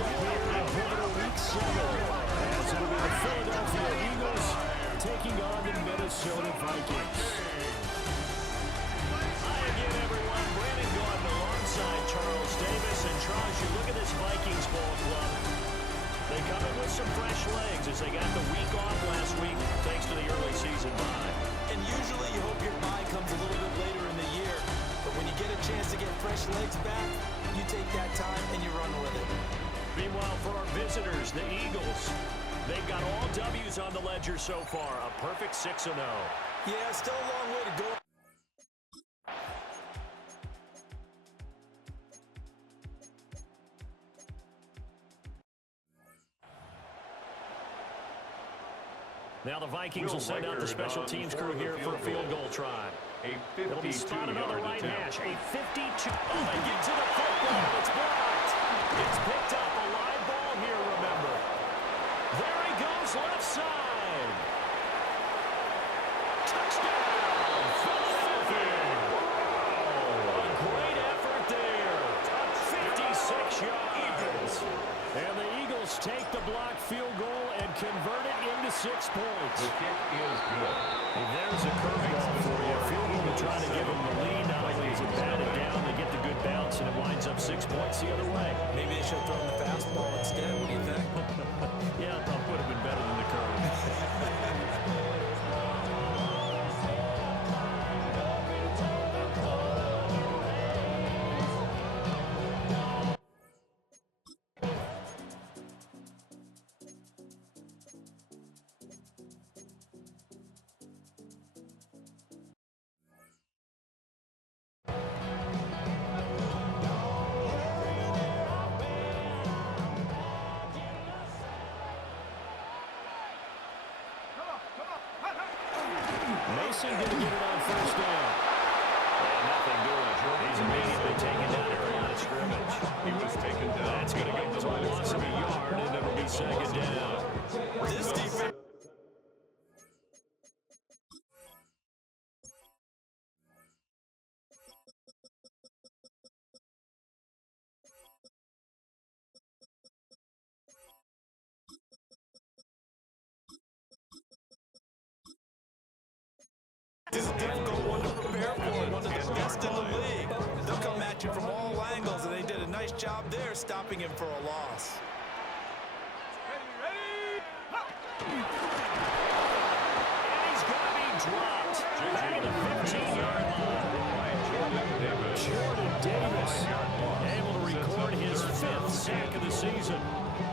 matchup here in pivotal week 7. As it'll be the Philadelphia Eagles taking on the Minnesota Vikings. Hi again, everyone. Brandon Gordon alongside Charles Davis. And Charles, you look at this Vikings ball club. They come in with some fresh legs as they got the week off last week thanks to the early season bye. And usually you hope your bye comes a little bit later in the year. But when you get a chance to get fresh legs back, you take that time and you run with it. Meanwhile, for our visitors, the Eagles, they've got all W's on the ledger so far. A perfect 6-0. Yeah, still a long way to go. Now the Vikings will send out the special teams crew here for a field goal try. It'll be spotted on the right hash. A 52. Oh, they get to the football. It's blocked. It's picked up. A live ball here, remember. There he goes, left side. Touchdown, Philadelphia. A great effort there. 56 yards. And the Eagles take the blocked field goal and convert it into 6 points. The kick is good. Hey, there's a curveball for you. Field goal to try to give them the lead. Not only is it batted down, they get the good bounce, and it winds up 6 points the other way. Maybe they should have thrown the fastball instead. What do you think? Yeah, that would have been better than the curve. Mason going to get it on first down. And nothing doing. He's immediately taken down at the line of scrimmage. He was taken down. That's going to give them a loss of a yard, and it'll be second down. This defense. This is a difficult one to prepare for, one of the best in the league. They'll come at you from all angles, and they did a nice job there stopping him for a loss. And he's going to be dropped. Back at the 15-yard line. Jordan Davis able to record his 5th sack of the season.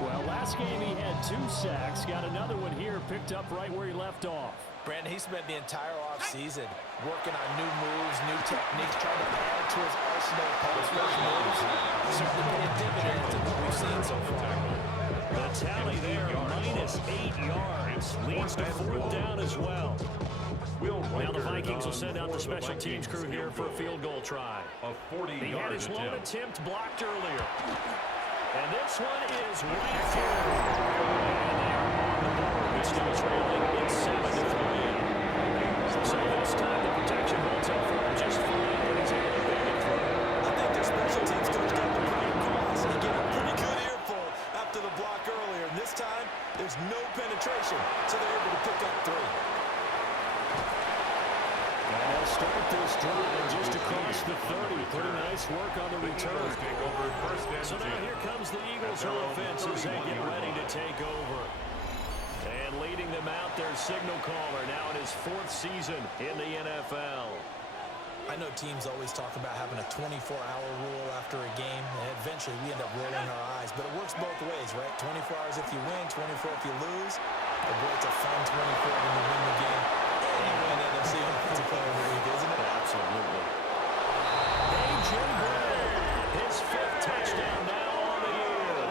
Well, last game he had 2 sacks. Got another one here, picked up right where he left off. Brandon, he spent the entire offseason working on new moves, new techniques, trying to add to his arsenal of pass rush moves. Certainly paying dividends in what we've seen so far. The tally there, minus 8 yards. Leads to 4th down as well. Now the Vikings will send out the special teams crew here for a field goal try. He had his lone attempt blocked earlier. And this one is right through. And they are on the board. It's still trailing. It's 7-3. So this time the protection holds up for him just fine. And he's able to pick it through. I think their special teams coach got the right cross. He gave a pretty good earful after the block earlier. And this time, there's no penetration. So they're able to pick up 3. And they'll start this drive just across the 30. Pretty nice work on the return. So now here comes the Eagles on offense as they get ready to take over. And leading them out, their signal caller now in his 4th season in the NFL. I know teams always talk about having a 24-hour rule after a game, and eventually we end up rolling our eyes. But it works both ways, right? 24 hours if you win, 24 if you lose. But boy, it's a fun 24 when you win the game. And you win NFC Offensive Player of the Week, isn't it? Absolutely. A.J. Brown, his 5th touchdown now on the year.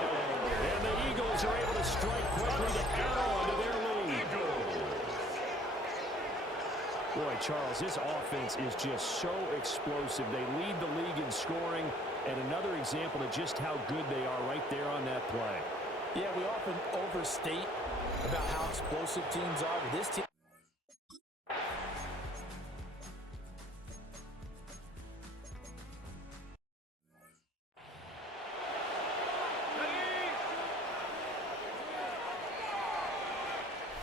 And the Eagles are able to strike quickly to add on to their lead. Boy, Charles, this offense is just so explosive. They lead the league in scoring, and another example of just how good they are right there on that play. Yeah, we often overstate about how explosive teams are, but this team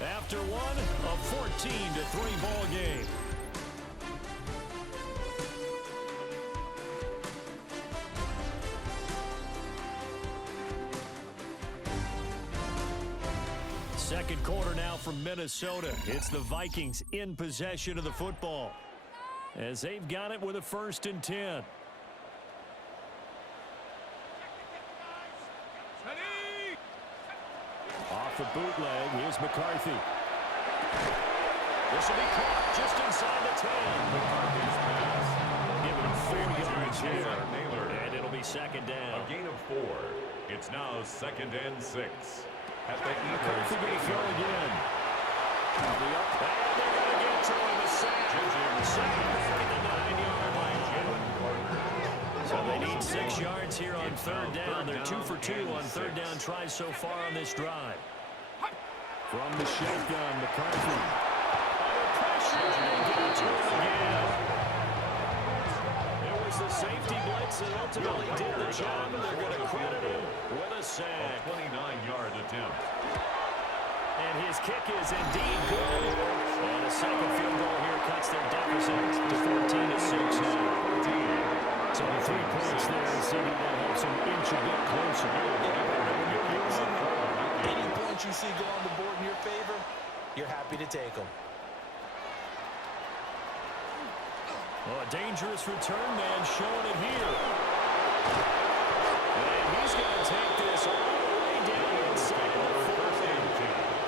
After one, a 14-3 ball game. Second quarter now from Minnesota. It's the Vikings in possession of the football as they've got it with a 1st and 10. Off the bootleg, here's McCarthy. This will be caught just inside the 10. Give him 4 yards here, and it'll be second down. A gain of 4. It's now 2nd and 6. At the McCarthy going to throw again. And they're going to get to him. A sack. Sack back at the 9-yard line. So they need 6 yards here on 3rd down. They're 2 for 2 on 3rd down tries so far on this drive. From the shotgun, McCarthy. Under pressure. Get to him again. It was the safety blitz that ultimately did the job, and they're going to credit him with a sack. 29-yard attempt. And his kick is indeed good. And a second field goal here cuts their deficit to 14-6 now. So the 3 points there, see how that helps him inch a bit closer. Any points you see go on the board in your favor, you're happy to take them. Oh, a dangerous return man showing it here. And he's going to take this all the way down inside the 40.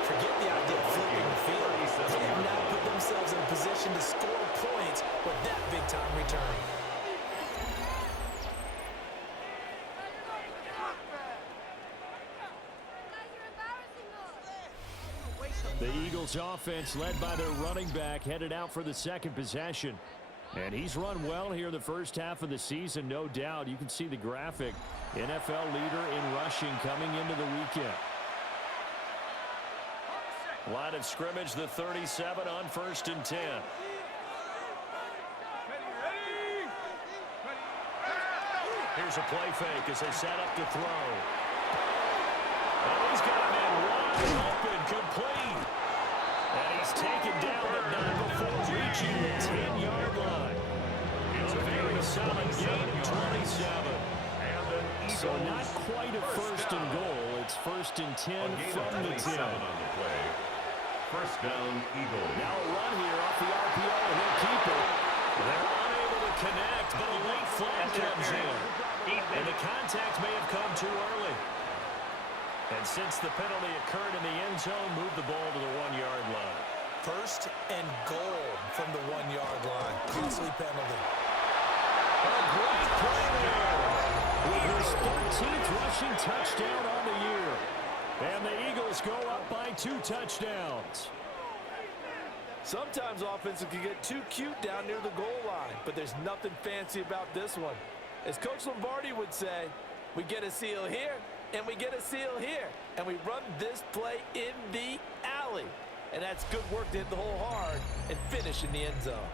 Forget the idea of flipping the field. They have now put themselves in position to score points with that big-time return. The Eagles offense led by their running back headed out for the second possession. And he's run well here the first half of the season, no doubt. You can see the graphic. NFL leader in rushing coming into the weekend. Line of scrimmage, the 37 on 1st and 10. Here's a play fake as they set up to throw. And he's got a man wide open, complete. And he's taken down, but not before reaching the 10-yard line. It's a very solid gain of 27. So not quite a 1st and goal. It's 1st and 10 from the 10. On the play. 1st down, Eagles. Now a run here off the RPO, and he'll keep it. They're unable to connect, but a late flag comes in. And the contact may have come too early. And since the penalty occurred in the end zone, move the ball to the 1-yard line. 1st and goal from the 1-yard line. Costly penalty. A great play there with his 13th rushing touchdown on the year. And the Eagles go up by 2 touchdowns. Sometimes offenses can get too cute down near the goal line, but there's nothing fancy about this one. As Coach Lombardi would say, we get a seal here, and we get a seal here, and we run this play in the alley. And that's good work to hit the hole hard and finish in the end zone.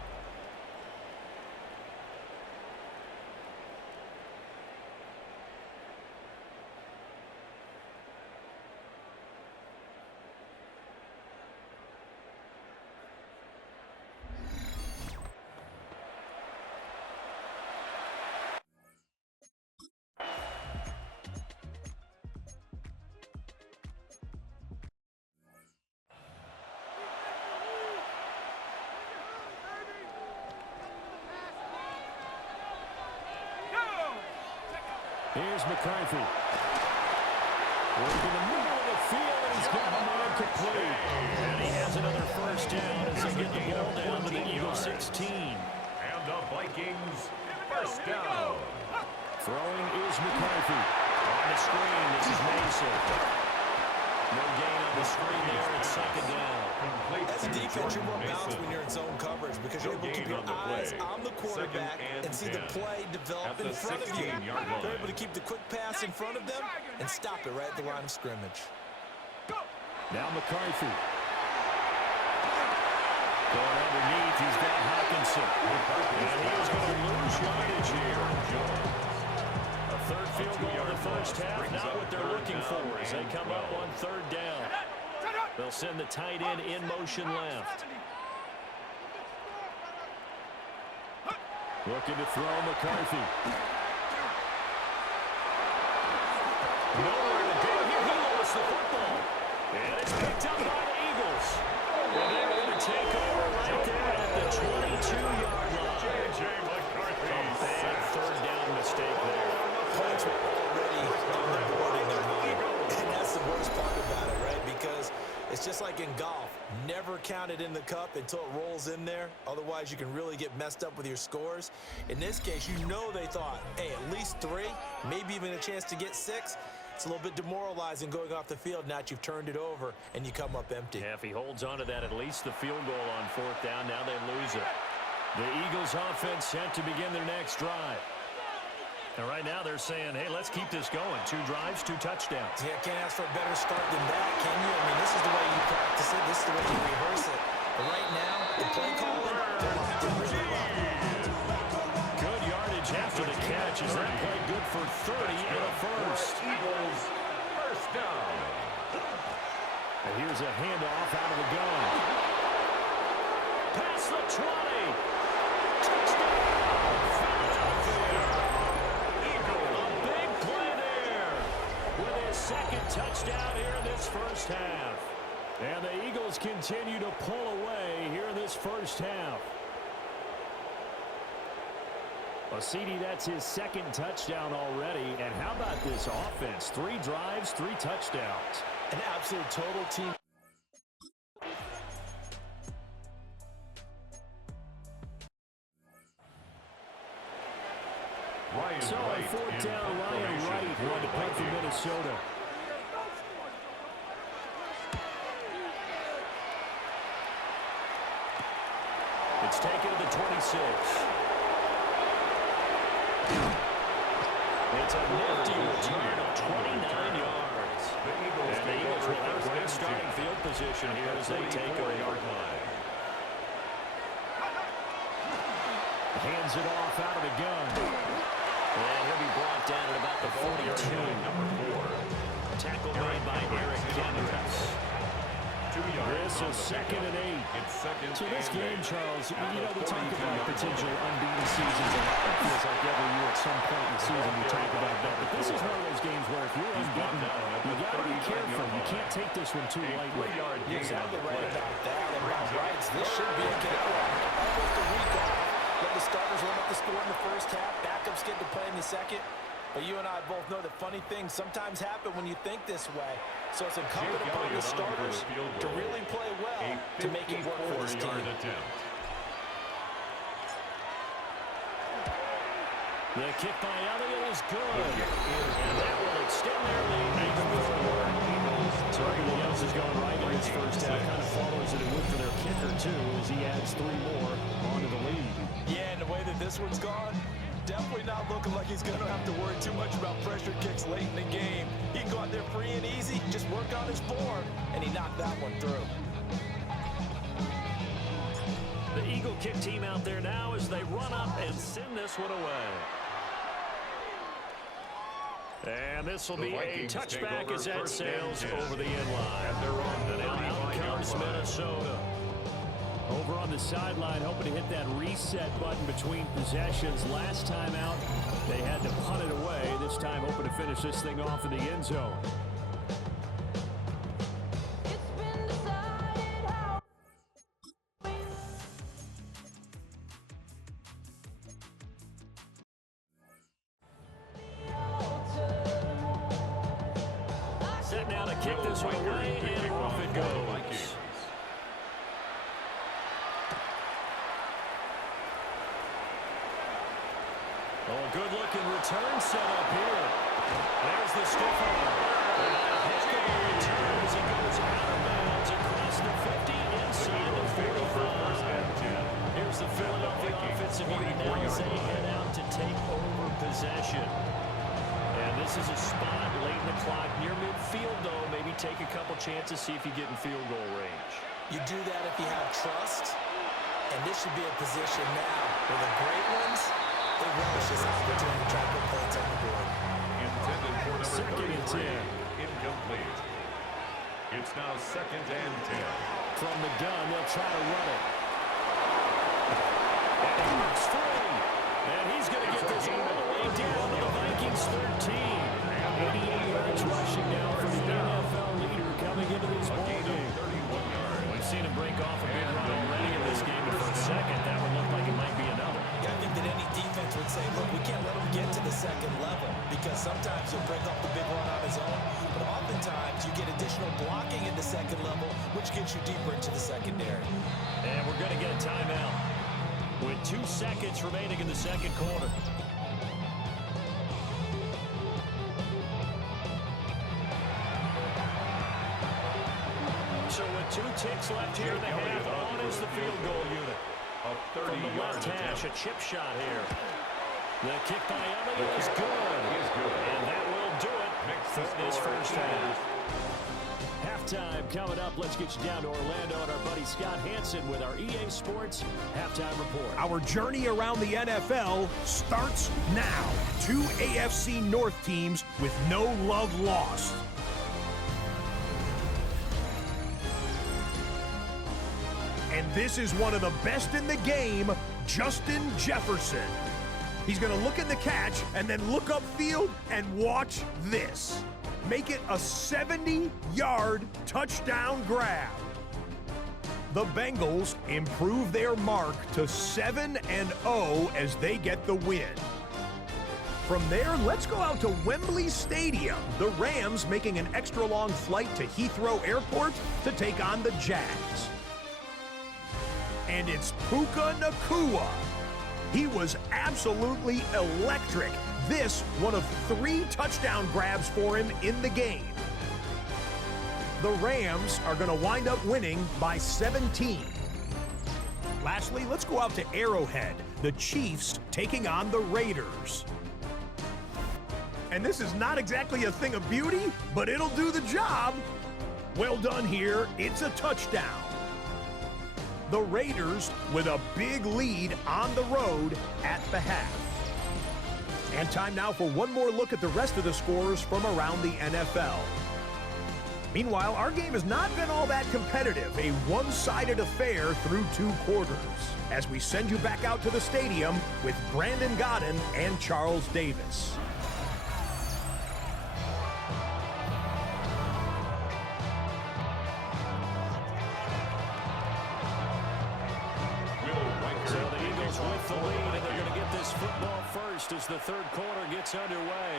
Here's McCarthy. Working the middle of the field, and he's got a man complete. And he has another 1st down as they get the ball down to the Eagles 16. And the Vikings 1st down. Throwing is McCarthy. On the screen, this is Mason. No gain on the screen there. It's 2nd down. As a defense, you're more balanced when you're in zone coverage because you're able to keep your eyes on the quarterback and see the play develop in front of you. You're able to keep the quick pass in front of them and stop it right at the line of scrimmage. Now McCarthy. Going underneath, he's got Hawkinson. And he's going to lose yardage here. A 3rd field goal in the first half, not what they're looking for as they come up on 3rd down. They'll send the tight end in motion left. Looking to throw McCarthy. Nowhere to go here. He lost the football. And it's picked up by the Eagles. And they're going to take over right there at the 22-yard line. Bad third down mistake there. Points were already on the board in their mind. And that's the worst part about it, right? Because it's just like in golf. Never count it in the cup until it rolls in there. Otherwise, you can really get messed up with your scores. In this case, you know they thought, hey, at least 3, maybe even a chance to get 6. It's a little bit demoralizing going off the field now that you've turned it over and you come up empty. Yeah, if he holds on to that, at least the field goal on 4th down. Now they lose it. The Eagles offense set to begin their next drive. And right now they're saying, hey, let's keep this going. 2 drives, 2 touchdowns. Yeah, can't ask for a better start than that, can you? I mean, this is the way you practice it. This is the way you rehearse it. But right now, the play calling, they're locked in really well. Good yardage after the catch. Is that play good for 30 and a first? Eagles, first down. And here's a handoff out of the gun. Past the 20. Touchdown. With his second touchdown here in this first half. And the Eagles continue to pull away here in this first half. Well, CD, that's his second touchdown already. And how about this offense? 3 drives, 3 touchdowns. An absolute total team. So on 4th down, Ryan Wright going to punt for Minnesota. It's taken to the 26. It's a nifty return of 29 yards. The Eagles will have great starting field position here as they take over. Hands it off out of the gun. And he'll be brought down at about the 42. Tackle made by Eric Kendricks. This is 2nd and 8. So this game, Charles, you know, we talk about potential unbeaten seasons, and it feels like every year at some point in the season we talk about that. But this is one of those games where if you're unbeaten, you got to be careful. You can't take this one too lightly. You're exactly right about that. And by rights, this should be a cakewalk. Almost a week off. Let the starters run up the score in the first half. Backups get to play in the second. But you and I both know that funny things sometimes happen when you think this way. So it's incumbent upon the starters to really play well to make it work for this team. The kick by Elliott is good. And that will extend their lead. So everything else is going right in this first half. Kind of follows it and would for their kicker, too, as he adds 3 more onto the lead. Yeah, and the way that this one's gone, definitely not looking like he's going to have to worry too much about pressure kicks late in the game. He can go out there free and easy, just work on his form, and he knocked that one through. The Eagle kick team out there now as they run up and send this one away. And this will be a touchback as that sails over the end line. And now out comes Minnesota. Over on the sideline, hoping to hit that reset button between possessions. Last time out, they had to punt it away. This time, hoping to finish this thing off in the end zone. Set now to kick this one away, and off it goes. Oh, a good-looking return set up here. There's the stiff arm. Heck of a return as he goes out of bounds across the 50, inside the 45. Here's the Philadelphia offensive unit now as they head out to take over possession. And this is a spot late in the clock near midfield, though. Maybe take a couple chances, see if you get in field goal range. You do that if you have trust, and this should be a position now where the great ones, they relish this opportunity to try to put points on the board. Intended for number 2nd and 10. Incomplete. It's now 2nd and 10. From the gun, they'll try to run it. And he breaks free. And he's going to get this all the way down to the Vikings 13. 88 yards rushing now for the NFL leader coming into this ball game. 31 yards. We've seen him break off a big run already in this game, but for a second, that would look like it might be another. Yeah, I think that any defense would say, look, we can't let him get to the second level because sometimes he'll break off the big run on his own, but oftentimes you get additional blocking at the second level, which gets you deeper into the secondary. And we're going to get a timeout with 2 seconds remaining in the second quarter. So with 2 ticks left here in the half, on is the field goal unit. A From the left hash, a chip shot here. The kick by Elliott is good. And that will do it for this first half. Halftime coming up. Let's get you down to Orlando and our buddy Scott Hansen with our EA Sports Halftime Report. Our journey around the NFL starts now. 2 AFC North teams with no love lost. And this is one of the best in the game, Justin Jefferson. He's going to look at the catch and then look upfield and watch this. Make it a 70-yard touchdown grab. The Bengals improve their mark to 7-0 as they get the win. From there, let's go out to Wembley Stadium. The Rams making an extra long flight to Heathrow Airport to take on the Jags. And it's Puka Nacua. He was absolutely electric. This, one of 3 touchdown grabs for him in the game. The Rams are going to wind up winning by 17. Lastly, let's go out to Arrowhead. The Chiefs taking on the Raiders. And this is not exactly a thing of beauty, but it'll do the job. Well done here. It's a touchdown. The Raiders with a big lead on the road at the half. And time now for one more look at the rest of the scores from around the NFL. Meanwhile, our game has not been all that competitive, a one-sided affair through 2 quarters, as we send you back out to the stadium with Brandon Godden and Charles Davis. With the lead, and they're going to get this football first as the third quarter gets underway.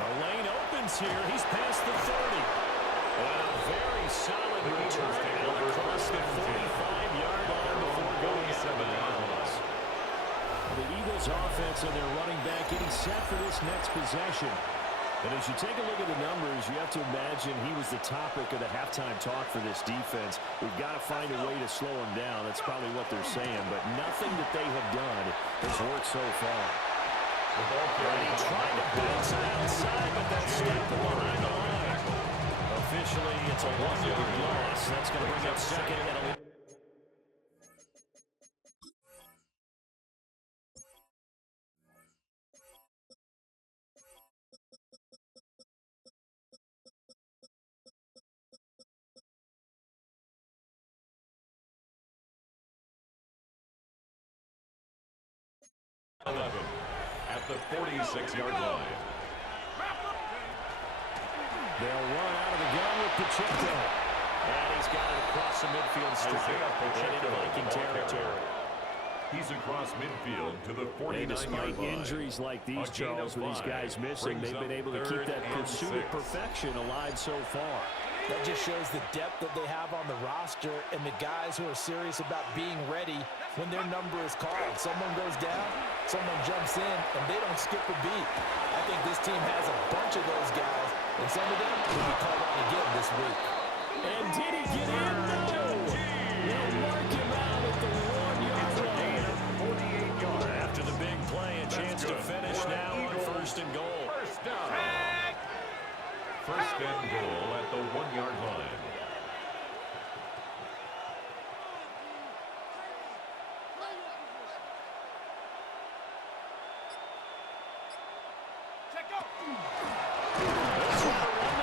The lane opens here. He's past the 30. And a very solid return across the 45-yard line before going 7 yards. The Eagles offense and their running back getting set for this next possession. And as you take a look at the numbers, you have to imagine he was the topic of the halftime talk for this defense. We've got to find a way to slow him down. That's probably what they're saying. But nothing that they have done has worked so far. And he tried to bounce it outside, but that's stepped behind the line. Officially, it's a 1-yard loss. That's going to bring up second and 11. At the 46-yard line. They'll run out of the gun with Pacheco. And he's got it across the midfield strip and into Viking territory. He's across midfield to the 49-yard line. Despite injuries like these, Charles, with these guys missing, they've been able to keep that pursuit of perfection alive so far. That just shows the depth that they have on the roster and the guys who are serious about being ready when their number is called. Someone goes down, someone jumps in, and they don't skip a beat. I think this team has a bunch of those guys, and some of them will be called on again this week. And did he get in? No! They'll mark him out at the 1-yard line. 48 yards. After the big play, a chance to finish now on 1st and goal. First down. First and goal at the 1-yard line.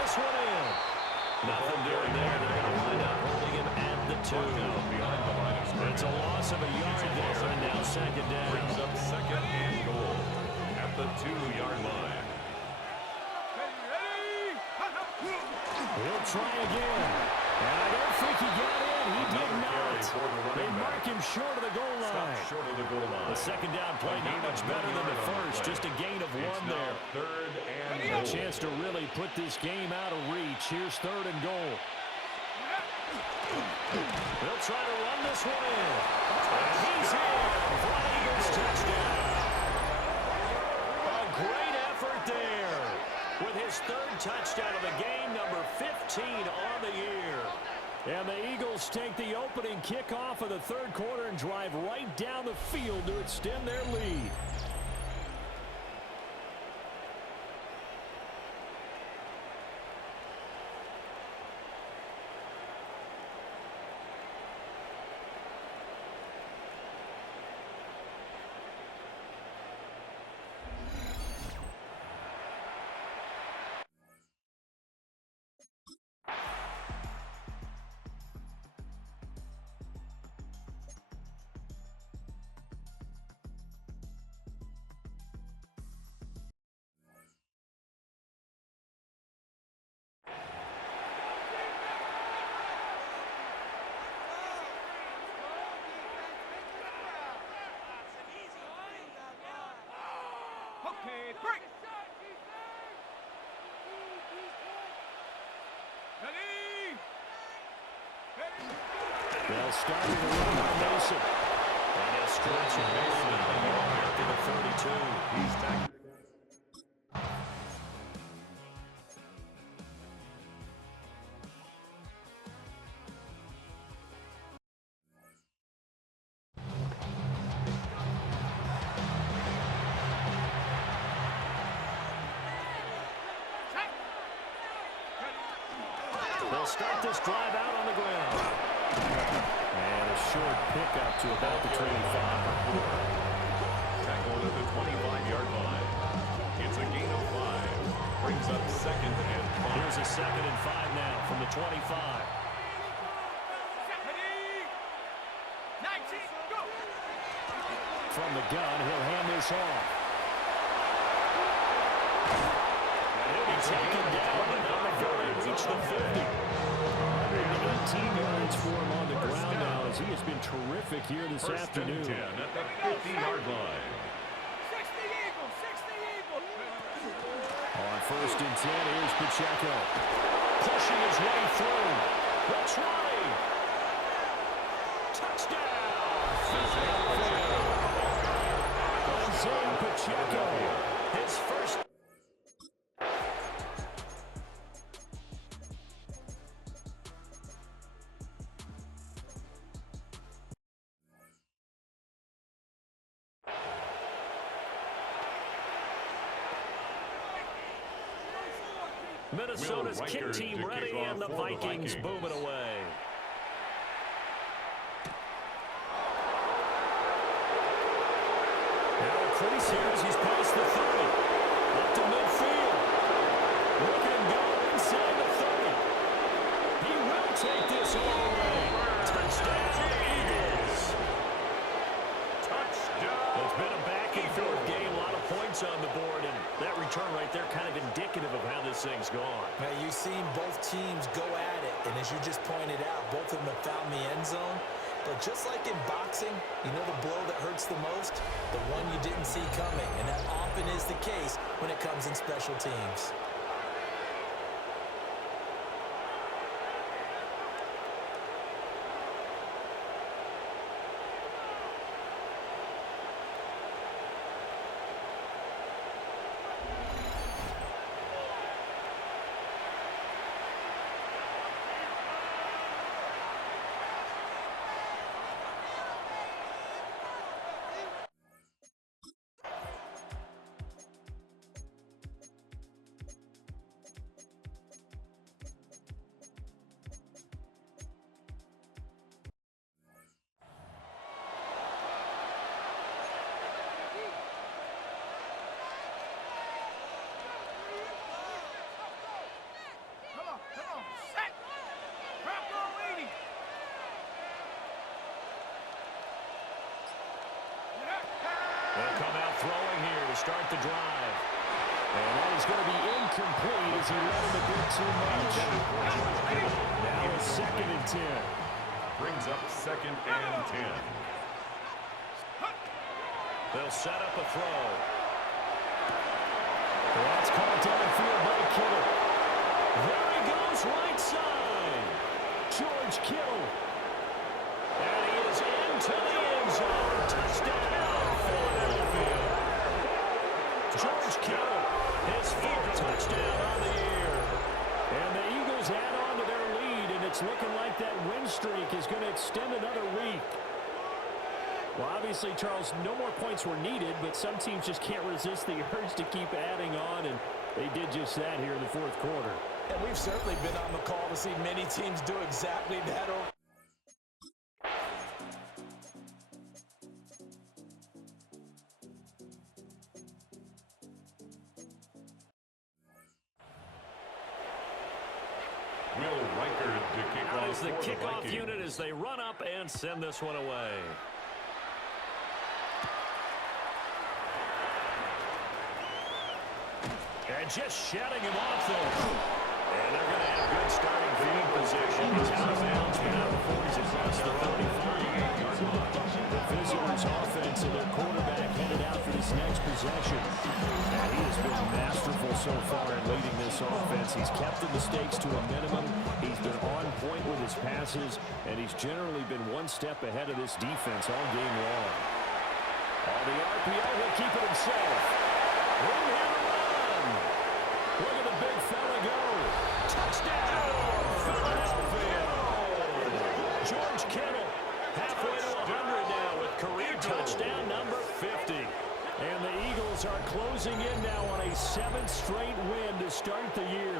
this one in. Nothing doing there. They're going to wind up holding him at the 2. Behind the line of scrimmage. It's a loss of a yard there, and now second down. Brings up second and goal at the 2-yard line. He'll try again. And I don't think he got in. He did not. They mark him short of the goal line. Short of the goal line. The second down play not much better than the first. Just a gain of 1 there. Third and A chance to really put this game out of reach. Here's third and goal. They'll try to run this one in. And he's in for an Eagles touchdown. A great effort there. With his third touchdown of the game, number 15 on the year. And the Eagles take the opening kickoff of the third quarter and drive right down the field to extend their lead. Okay, break. Ready? They'll start with a run by Mason. And he'll stretch it after the 32. he's tackled. They'll start this drive out on the ground. And a short pickup to about the 25. Tackled at the 25-yard line. It's a gain of 5. Brings up second and 5. Here's a second and 5 now from the 25. Ready? 19, go. From the gun, he'll hand this off. And he'll be taken down, but not before he reach the 50. 118 yards for him on the ground now as he has been terrific here this afternoon. 10 at the 50-yard line. 60 Eagles, 60 Eagles. On first and 10, here's Pacheco. Pushing his way through. The try. Touchdown. Isaiah Pacheco. His first. Minnesota's kick team ready, and the Vikings booming away. Now a crease here as he's past the 30. Up to midfield. Look at him go inside the 30. He will take this all the way. Touchdown, Eagles. Touchdown. It's been a back-and-forth game, a lot of points on the board, and that return right there kind of indicative of how this thing's gone. Now, you've seen both teams go at it, and as you just pointed out, both of them have found the end zone. But just like in boxing, you know the blow that hurts the most? The one you didn't see coming, and that often is the case when it comes in special teams. throwing here to start the drive. And that is going to be incomplete as he let him a bit too much. Now it's 2nd and 10. Brings up 2nd and 10. They'll set up a throw. That's caught downfield by Kittle. There he goes, right side. George Kittle. And he is into the end zone. Touchdown, Philadelphia. George Kittle, his 4th touchdown on the year. And the Eagles add on to their lead, and it's looking like that win streak is going to extend another week. Well, obviously, Charles, no more points were needed, but some teams just can't resist the urge to keep adding on, and they did just that here in the 4th quarter. And we've certainly been on the call to see many teams do exactly that. Will Riker to kick Out off is the for kickoff Vikings. unit as they run up and send this one away. And just shutting him off there. And they're going to have good starting field position. He's out of bounds, but now before he's across the 35-yard line. The visitors' offense and their quarterback headed out for this next possession. And he has been masterful so far in leading this offense. He's kept the mistakes to a minimum. He's been on point with his passes, and he's generally been one step ahead of this defense all game long. On the RPO, he'll keep it himself. Room here to run. Look at the big fella go. Touchdown, Philadelphia. George Kittle, halfway to 100 now with career touchdown number 50. And the Eagles are closing in now on a 7th straight win to start the year.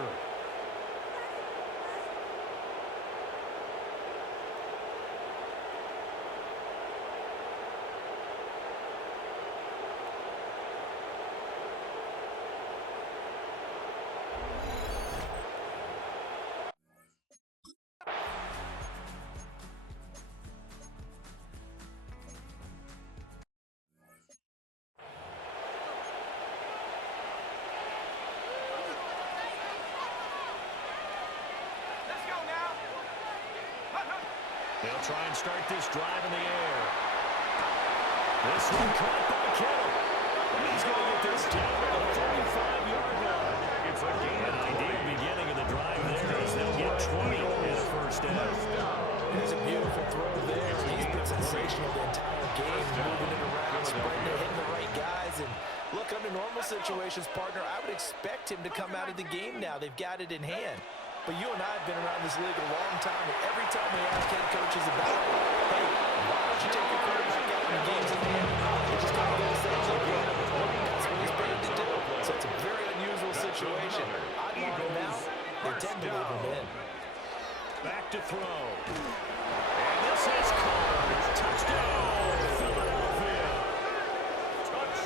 They'll try and start this drive in the air. This one caught by Kittle. He's going to get this down to the 35-yard line. It's a gain An ideal beginning of the drive there as they'll get 20 and a first down. There's a beautiful throw there. He's been sensational the entire game, moving it around, spreading it, hitting the right guys. And look, under normal situations, partner, I would expect him to come out of the game now. They've got it in hand. But you and I have been around this league a long time, and every time we ask head coaches about it, hey, why don't you take your quarterback out when the game's in hand? You just got to get a sense of it. That's what he's paid to do. So it's a very unusual situation. I want him out. They tend to leave him in. Back to throw. And this is caught. Touchdown, Philadelphia.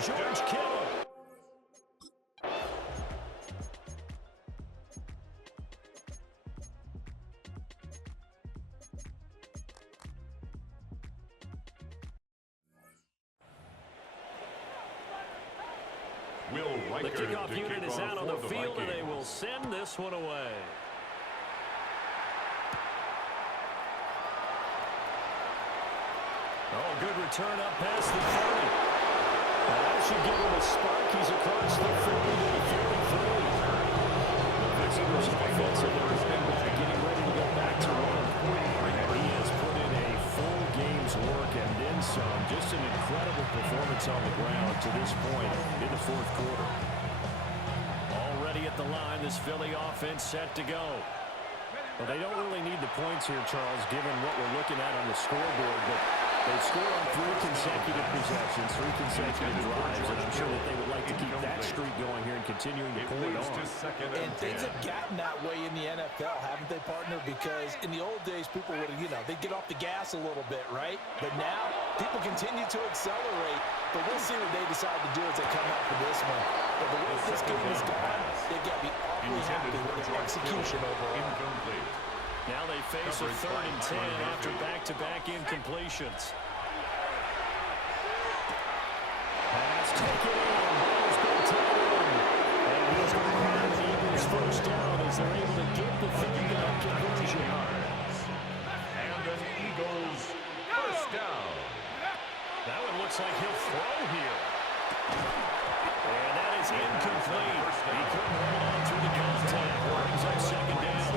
George Kittle. The kickoff unit is out on the field, and they will send this one away. Oh, good return up past the 30. Now that should give him a spark. He's across the 40 to the 33. The visitors' offense has been back, getting ready to go back to run. He has put in a full game's work and then some. Just an incredible performance on the ground to this point in the 4th quarter. Already at the line, this Philly offense set to go. Well, they don't really need the points here, Charles, given what we're looking at on the scoreboard, but they've scored on 3 consecutive possessions, 3 consecutive drives, and I'm sure that they would like to keep that streak going here and continuing to pull it on. And things have gotten that way in the NFL, haven't they, partner? Because in the old days, people would, they'd get off the gas a little bit, right? But now, people continue to accelerate, but we'll see what they decide to do as they come out for this one. But the way this game is gone, they've got to be awfully happy with their execution overall. Now they face a 3rd and 10 after back-to-back incompletions. Pass taken looks like he'll throw here. And that is incomplete. He couldn't hold on through the contact. Brings up second down.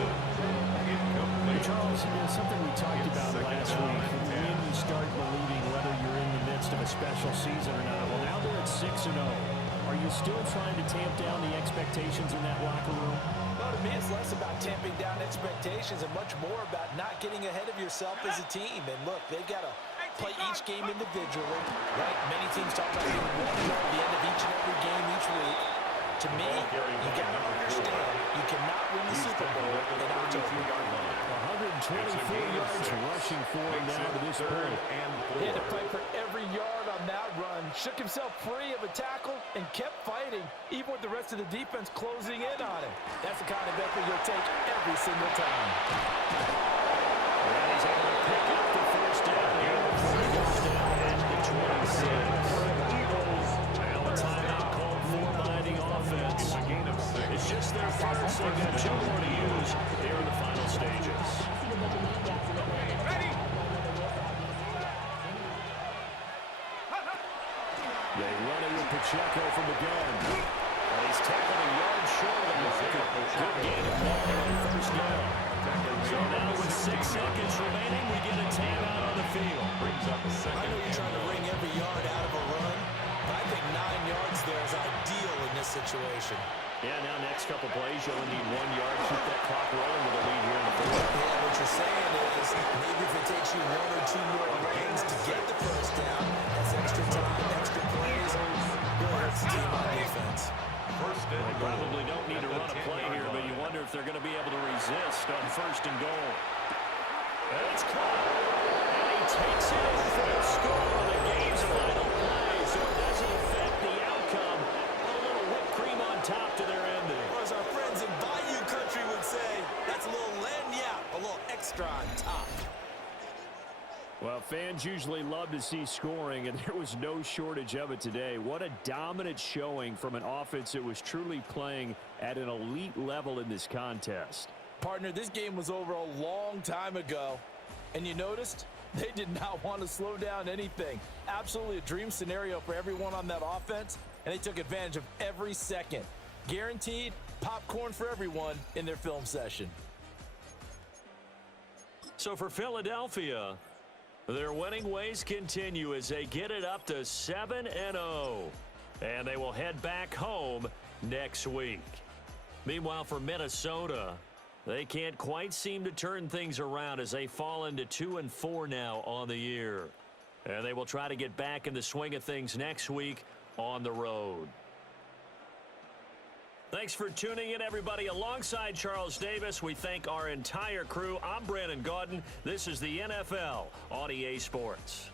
Charles, something we talked about last week. When you start believing whether you're in the midst of a special season or not. Well, now they're at 6-0. Are you still trying to tamp down the expectations in that locker room? Well, to me, it's less about tamping down expectations and much more about not getting ahead of yourself as a team. And look, they've got to play each game individually, right? Many teams talk about being 1-0 at the end of each and every game each week. To me, you got to understand you cannot win the Super Bowl in October. 124 yards rushing for him now to this point. He had to fight for every yard on that run. Shook himself free of a tackle and kept fighting, even with the rest of the defense closing in on him. That's the kind of effort you'll take every single time. And he's able to pick up the first down here before he goes down at the 26. Well, the timeout called for by the offense. It's just their first. They've got 2 more to use here in the final stages. They run it with Pacheco from the gun. And he's tackled a yard short of the marker. Good gain of ball on first down. So now with 6 seconds remaining, we get a timeout on the field. Brings up a second. I know you're trying to wring every yard out of a run, but I think 9 yards there is ideal in this situation. Yeah, now next couple plays, you only need 1 yard. Keep that clock rolling with a lead here in the fourth. Yeah, what you're saying is maybe if it takes you 1 or 2 more runs to get the first down, that's extra time, extra plays, really hurts the team on defense. They probably don't need to run a play here, but you wonder if they're going to be able to resist on first and goal. And it's caught. And he takes it in for the score on the game's final play, so it doesn't affect the outcome. A little whipped cream on top to their ending. Or as our friends in Bayou Country would say, that's a little lagniappe, a little extra on top. Well, fans usually love to see scoring, and there was no shortage of it today. What a dominant showing from an offense that was truly playing at an elite level in this contest. Partner, this game was over a long time ago, and you noticed they did not want to slow down anything. Absolutely a dream scenario for everyone on that offense, and they took advantage of every second. Guaranteed popcorn for everyone in their film session. So for Philadelphia, their winning ways continue as they get it up to 7-0. And they will head back home next week. Meanwhile, for Minnesota, they can't quite seem to turn things around as they fall into 2-4 now on the year. And they will try to get back in the swing of things next week on the road. Thanks for tuning in, everybody. Alongside Charles Davis, we thank our entire crew. I'm Brandon Gaudin. This is the NFL on EA Sports.